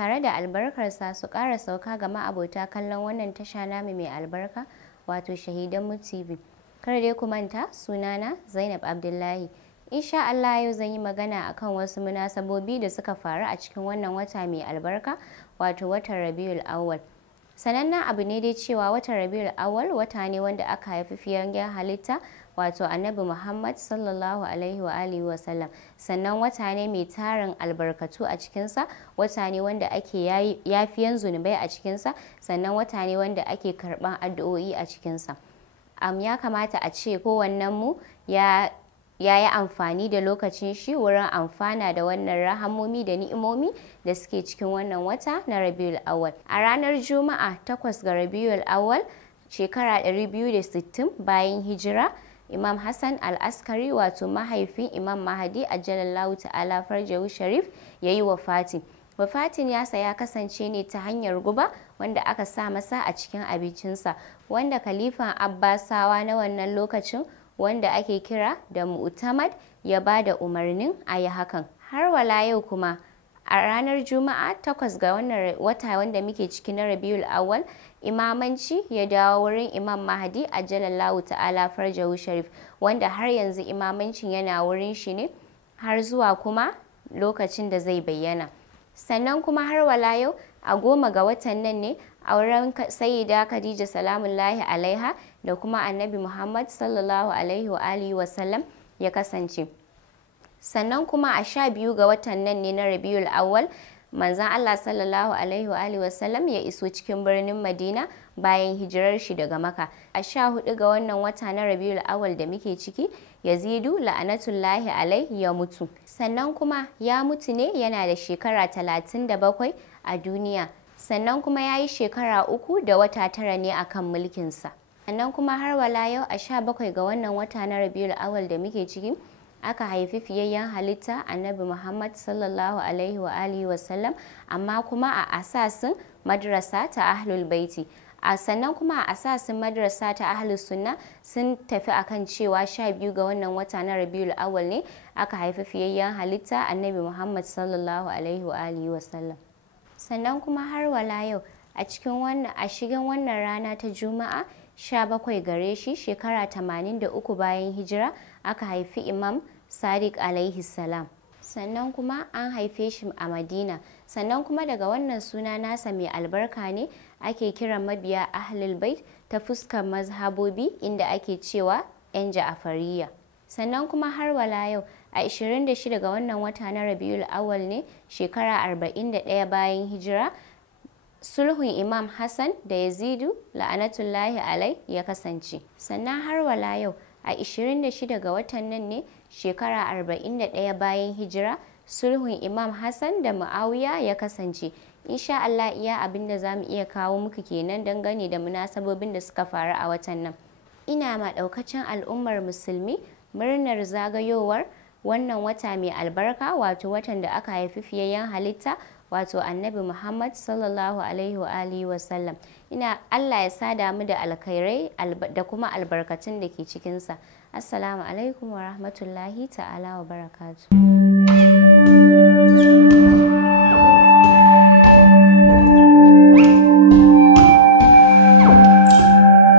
tare da albarkarsa su ƙara sauka ga ma'abota kallon wannan tasha namu mai albarka wato Shahidanmu TV. Kar dai ku manta, sunana Zainab Abdullahi. Insha Allah yau zan yi magana akan wasu munasabobi da suka faru a cikin wannan wata mai albarka wato watan Rabiul Awwal. Sanannen abu ne dai cewa watan Rabiul Awwal wata ne wanda aka haifi fiyayyen halitta wato Annabi Muhammad sallallahu alaihi wa alihi wa sallam. Sannan wata ne mai tarin albarkatu a cikinsa, wata ne wanda ake yafiyan zunubai a cikinsa, sannan wata ne wanda ake karɓan addu'o'i a cikinsa. Ya kamata a ce kowannen mu ya yi amfani da lokacin shi wurin amfana da wannan rahamomi da ni'imomi da suke cikin wannan wata na Rabiul Awwal. A ranar Juma'a 8 ga Rabiul Awwal shekara 260 bayan hijira, Imam Hassan al-Askari wato mahaifin Imam Mahdi ajalallahu ta'ala farjahu sharif yayi wafati. Wafatin yasa ya kasance ne ta hanyar guba wanda aka sa masa a cikin abincinsa, wanda Khalifan Abbasawa na wannan lokacin wanda ake kira da Mu'tamad ya ba da umarnin a yi hakan. Har wala yau kuma a ranar Juma'a 8 ga wannan wata wanda muke ciki na Rabiul Awwal, imamanci ya dawo wurin Imam Mahdi ajalallahu ta'ala farjahu sharif, wanda har yanzu imamancin yana wurin shi ne har zuwa kuma lokacin da zai bayyana. Sannan kuma har wala yau a 10 ga watan nan ne auren Sayyida Khadija salamullahi alaiha da kuma Annabi Muhammad sallallahu alaihi wa alihi wa sallam ya kasance. Sannan kuma a 12 ga watan nan ne na Rabiul Awwal manzon Allah sallallahu alaihi wa alihi wa sallam ya iso cikin birnin Madina bayan hijirar shi daga Makka. A 14 ga wannan wata na Rabiul Awwal da muke ciki, Yazidu la'anatullahi alaihi ya mutu. Sannan kuma ya mutu ne yana da shekara 37 a duniya. Sannan kuma ya yi shekara 3 da wata 9 ne akan mulkinsa. Sannan kuma har wala yau a 17 ga wannan wata na Rabiul Awwal da muke ciki, aka haifi fiyayyen halitta Annabi Muhammad sallallahu alaihi wa alihi wa sallam, amma kuma a asasin madrasa ta Ahlul Baiti. Sannan kuma a asasin madrasa ta Ahlus Sunna sun tafi akan cewa 12 ga wannan wata na Rabiul Awwal ne aka haifi fiyayyen halitta Annabi Muhammad sallallahu alaihi wa alihi wa sallam. Sannan kuma har wala yau a shigen wannan rana ta Juma'a 17 gare shi shekara 83 bayan hijira aka haifi Imam Sadiq alaihi salam. Sannan kuma an haife shi a Madina. Sannan kuma daga wannan suna nasa mai albarka ne ake kiran mabiya Ahlul Bait ta fuskar mazhabobi, inda ake cewa 'yan Ja'fariyya. Sannan kuma har wala yau a 26 ga wannan wata na Rabiul Awwal ne shekara 41 bayan hijira sulhun Imam Hassan da Yazidu la'anatullahi alai ya kasance. Sannan har wala yau a 26 ga watan nan ne shekara 41 bayan hijira sulhun Imam Hassan da Muawiya ya kasance. Insha Allah iya abinda zamu iya kawo muku kenan dangane da munasabobin da suka faru a watan nan. Ina ma daukacin al'ummar musulmi murnar zagayowar wannan wata mai albarka wato watan da aka haifi fiyayyen halitta wato Annabi Muhammad sallallahu alaihi wa alihi wa sallam. Ina Allah ya sada mu da alkhairai da kuma albarkatun da ke cikinsa. Assalamu alaikum wa rahmatullahi ta'ala wa barakatuh.